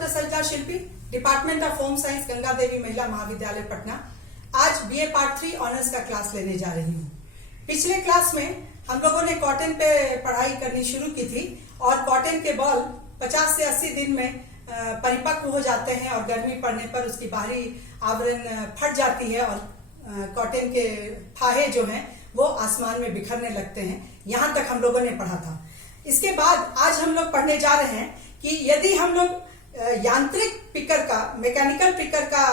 Doctor Sarita Shilpi, department of home science, Ganga Devi Mahila Mahavidyalaya Patna. आज BA part 3 honours का class लेने जा रही हूँ। पिछले क्लास में हम लोगों ने कॉटन पे पढ़ाई करनी शुरू की थी और कॉटन के बॉल 50 से 80 दिन में परिपक्व हो जाते हैं और गर्मी पड़ने पर उसकी बाहरी आवरण फट जाती है और कॉटन के फाहे जो हैं वो आसमान में बिखरने लगते हैं। यहाँ तक हम लोगों ने पढ़ा था। इसके बाद आज हम लोग पढ़ने जा रहे हैं कि यदि हम लोग यांत्रिक पिकर का, मैकेनिकल पिकर का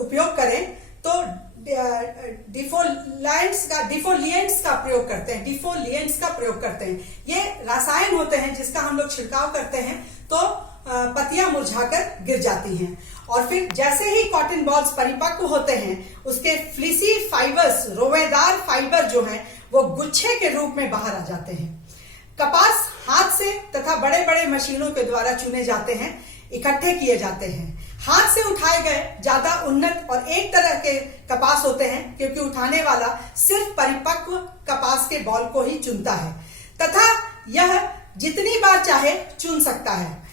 उपयोग करें तो डिफोलिएंट्स का प्रयोग करते हैं। ये रसायन होते हैं जिसका हम लोग छिड़काव करते हैं तो पत्तियां मुरझाकर गिर जाती हैं और फिर जैसे ही कॉटन बॉल्स परिपक्व होते हैं उसके फ्लीसी फाइबर्स, रोवेदार फाइबर जो हैं वो गुच्छे के रूप में बाहर आ जाते हैं। कपास हाथ से तथा बड़े बड़े मशीनों के द्वारा चुने जाते हैं, इकट्ठे किए जाते हैं। हाथ से उठाए गए ज्यादा उन्नत और एक तरह के कपास होते हैं क्योंकि उठाने वाला सिर्फ परिपक्व कपास के बॉल को ही चुनता है तथा यह जितनी बार चाहे चुन सकता है।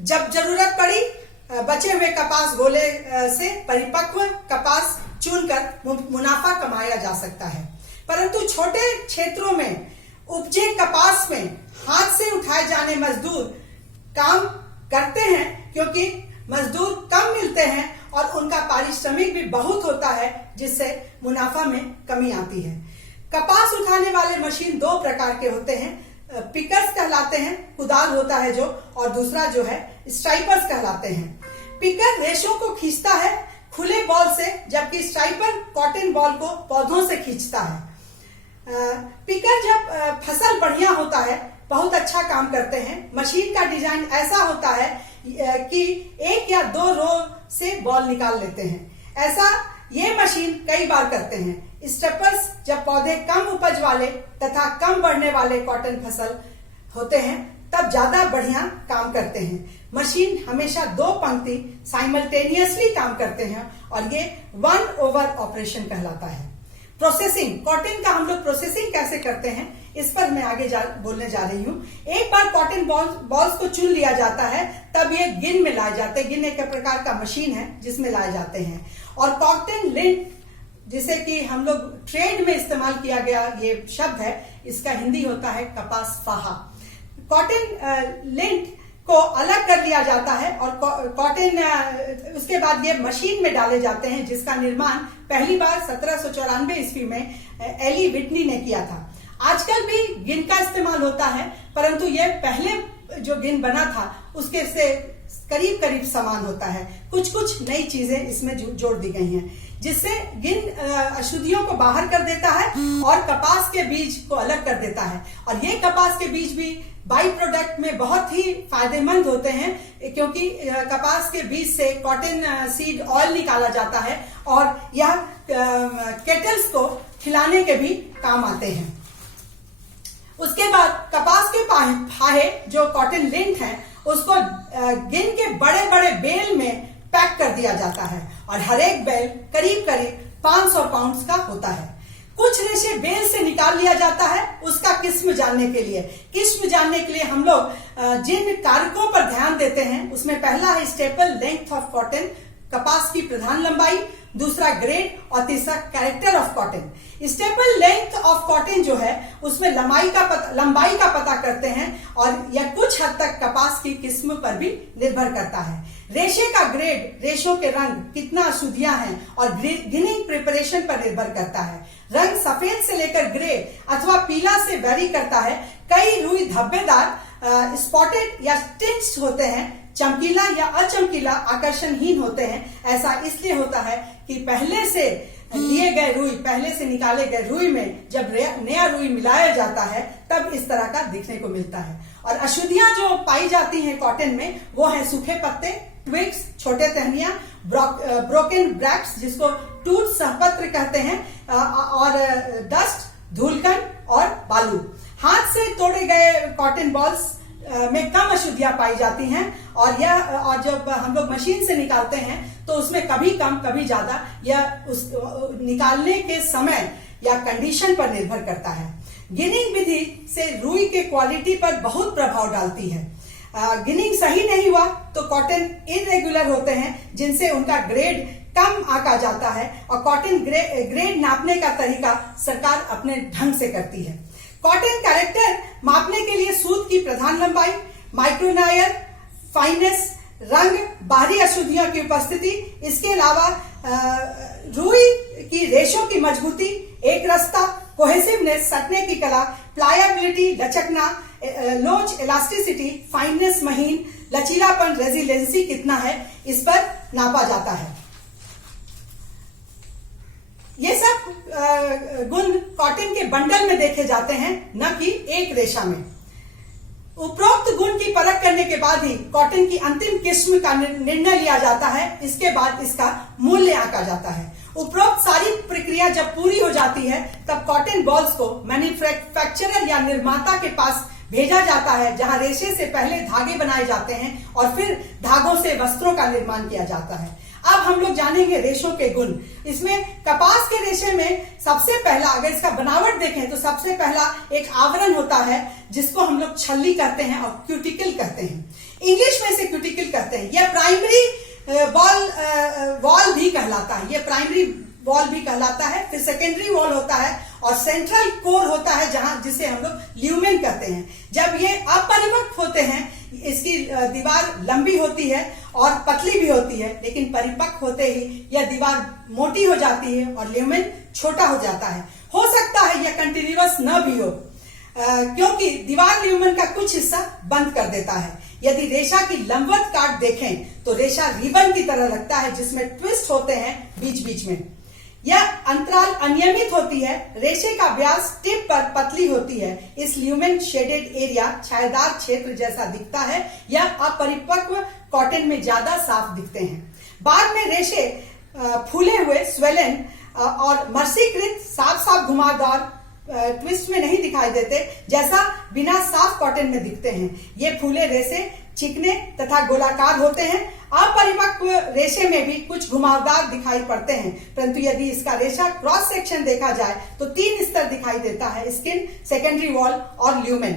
जब जरूरत पड़ी बचे हुए कपास गोले से परिपक्व कपास चुनकर मुनाफा कमाया जा सकता है। परंतु छोटे क्षेत्रों में उपजे कपास में हाथ से उठाए जाने मजदूर काम करते हैं क्योंकि मजदूर कम मिलते हैं और उनका पारिश्रमिक भी बहुत होता है जिससे मुनाफा में कमी आती है। कपास उठाने वाले मशीन दो प्रकार के होते हैं, पिकर्स कहलाते हैं, कुदाल होता है जो, और दूसरा जो है स्ट्राइपर्स कहलाते हैं। पिकर रेशों को खींचता है खुले बॉल से जबकि स्ट्राइपर कॉटन बॉल को पौधों से खींचता है। पिकर जब फसल बढ़िया होता है बहुत अच्छा काम करते हैं। मशीन का डिजाइन ऐसा होता है कि एक या दो रो से बॉल निकाल लेते हैं। ऐसा ये मशीन कई बार करते हैं। स्टेपर्स जब पौधे कम उपज वाले तथा कम बढ़ने वाले कॉटन फसल होते हैं तब ज्यादा बढ़िया काम करते हैं। मशीन हमेशा दो पंक्ति साइमल्टेनियसली काम करते हैं और ये 1 ओवर ऑपरेशन कहलाता है। प्रोसेसिंग, कॉटन का हम लोग प्रोसेसिंग कैसे करते हैं इस पर मैं आगे बोलने जा रही हूँ। एक बार कॉटन बॉल्स को चुन लिया जाता है तब ये गिन में लाए जाते हैं। गिन एक प्रकार का मशीन है जिसमें लाए जाते हैं और कॉटन लिंट, जिसे कि हम लोग ट्रेड में इस्तेमाल किया गया ये शब्द है, इसका हिंदी होता है कपास फाहा। कॉटन लिंट को अलग कर लिया जाता है और कॉटन उसके बाद ये मशीन में डाले जाते हैं जिसका निर्माण पहली बार 1794 ईस्वी में एली विटनी ने किया था। आजकल भी गिन का इस्तेमाल होता है परंतु ये पहले जो गिन बना था उसके से करीब करीब समान होता है। कुछ नई चीजें इसमें जोड़ दी गई हैं जिससे गिन अशुद्धियों को बाहर कर देता है और कपास के बीज को अलग कर देता है। और ये कपास के बीज भी बाई प्रोडक्ट में बहुत ही फायदेमंद होते हैं क्योंकि कपास के बीज से कॉटन सीड ऑयल निकाला जाता है और यह केटल्स को खिलाने के भी काम आते हैं। उसके बाद कपास के फाहे जो कॉटन लिंट है उसको गिन के बड़े बड़े बेल में पैक कर दिया जाता है और हर एक बेल करीब करीब 500 पाउंड का होता है। कुछ रेशे बेल से निकाल लिया जाता है उसका किस्म जानने के लिए हम लोग जिन कारकों पर ध्यान देते हैं उसमें पहला है स्टेपल लेंथ ऑफ कॉटन, कपास की प्रधान लंबाई, दूसरा ग्रेड और तीसरा character of cotton. Staple length of cotton जो है उसमें लंबाई का पता करते हैं और यह कुछ हद तक कपास की किस्म पर भी निर्भर करता है। रेशे का ग्रेड रेशों के रंग, कितना अशुद्धियां हैं और गिनिंग प्रिपरेशन पर निर्भर करता है। रंग सफेद से लेकर ग्रे अथवा पीला से वेरी करता है। कई रुई धब्बेदार स्पॉटेड या टिंट्स होते हैं, चमकीला या अचमकीला आकर्षणहीन होते हैं। ऐसा इसलिए होता है कि पहले से निकाले गए रुई में जब नया रुई मिलाया जाता है तब इस तरह का दिखने को मिलता है। और अशुद्धियां जो पाई जाती हैं कॉटन में वो है सूखे पत्ते, ट्विग्स, छोटे टहनियां, ब्रोकन ब्रैक्ट्स जिसको टूट सहपत्र कहते हैं, और डस्ट, धूलकण और बालू। हाथ से तोड़े गए कॉटन बॉल्स में कम अशुद्धियां पाई जाती हैं और जब हम लोग मशीन से निकालते हैं तो उसमें कभी कम कभी ज्यादा, यह उस निकालने के समय या कंडीशन पर निर्भर करता है। गिनिंग विधि से रुई के क्वालिटी पर बहुत प्रभाव डालती है। गिनिंग सही नहीं हुआ तो कॉटन इरेगुलर होते हैं, जिनसे उनका ग्रेड कम आंका जाता है, और कॉटन ग्रेड नापने का तरीका सरकार अपने ढंग से करती है। कॉटन कैरेक्टर मापने के लिए सूत की प्रधान लंबाई, माइक्रोनायर, फाइनेस, रंग, बाहरी अशुद्धियों की उपस्थिति, इसके अलावा रुई की रेशों की मजबूती, एक रस्ता, कोहेसिवनेस, सटने की कला, प्लायबिलिटी, लचकना, लोच, इलास्टिसिटी, फाइननेस, महीन, लचीलापन, रेजिलेंसी कितना है, इस पर नापा जाता है। ये सब गुण कॉटन के बंडल में देखे जाते हैं, न कि एक रेशा में। उपरोक्त गुण की परख करने के बाद ही कॉटन की अंतिम किस्म का निर्णय लिया जाता है। इसके बाद इसका मूल्य आंका जाता है। उपरोक्त सारी प्रक्रिया जब पूरी हो जाती है तब कॉटन बॉल्स को मैन्युफैक्चरर या निर्माता के पास भेजा जाता है, जहां रेशे से पहले धागे बनाए जाते हैं और फिर धागों से वस्त्रों का निर्माण किया जाता है। अब हम लोग जानेंगे रेशों के गुण। इसमें कपास के रेशे में सबसे पहला, अगर इसका बनावट देखें तो सबसे पहला एक आवरण होता है जिसको हम लोग छल्ली कहते हैं और क्यूटिकल कहते हैं। इंग्लिश में इसे क्यूटिकल कहते हैं। यह प्राइमरी वॉल भी कहलाता है। यह प्राइमरी वॉल भी कहलाता है। फिर सेकेंडरी वॉल होता है और सेंट्रल कोर होता है, जहां जिसे हम लोग ल्यूमेन कहते हैं। जब ये अपरिपक्व होते हैं, इसकी दीवार लंबी होती है और पतली भी होती है, लेकिन परिपक्व होते ही यह दीवार मोटी हो जाती है और ल्यूमेन छोटा हो जाता है। हो सकता है यह कंटिन्यूअस न भी हो, क्योंकि दीवार ल्यूमेन का कुछ हिस्सा बंद कर देता है। यदि रेशा की लंबवत काट देखें तो रेशा रिबन की तरह लगता है, जिसमें ट्विस्ट होते हैं बीच बीच में। यह अंतराल अनियमित होती है। रेशे का व्यास टिप पर पतली होती है। इस ल्यूमेन शेडेड एरिया छायादार क्षेत्र जैसा दिखता है। यह अपरिपक्व कॉटन में ज्यादा साफ दिखते हैं। बाद में रेशे फूले हुए, स्वेलन और मर्सीकृत, साफ साफ घुमावदार, ट्विस्ट में नहीं दिखाई देते, जैसा बिना साफ कॉटन में दिखते हैं। ये फूले रेशे चिकने तथा गोलाकार होते हैं। अपरिपक्व रेशे में भी कुछ घुमावदार दिखाई पड़ते हैं, परंतु यदि इसका रेशा क्रॉस सेक्शन देखा जाए तो 3 स्तर दिखाई देता है: स्किन, सेकेंडरी वॉल और ल्यूमेन।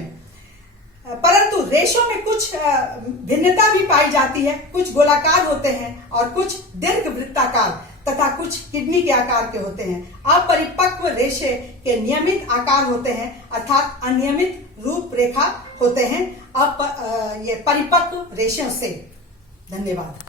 परंतु रेशों में कुछ भिन्नता भी पाई जाती है। कुछ गोलाकार होते हैं और कुछ दीर्घ वृत्ताकार तथा कुछ किडनी के आकार के होते हैं। अपरिपक्व रेशे के नियमित आकार होते हैं, अर्थात अनियमित रूपरेखा होते हैं ये परिपक्व रेशों से। धन्यवाद।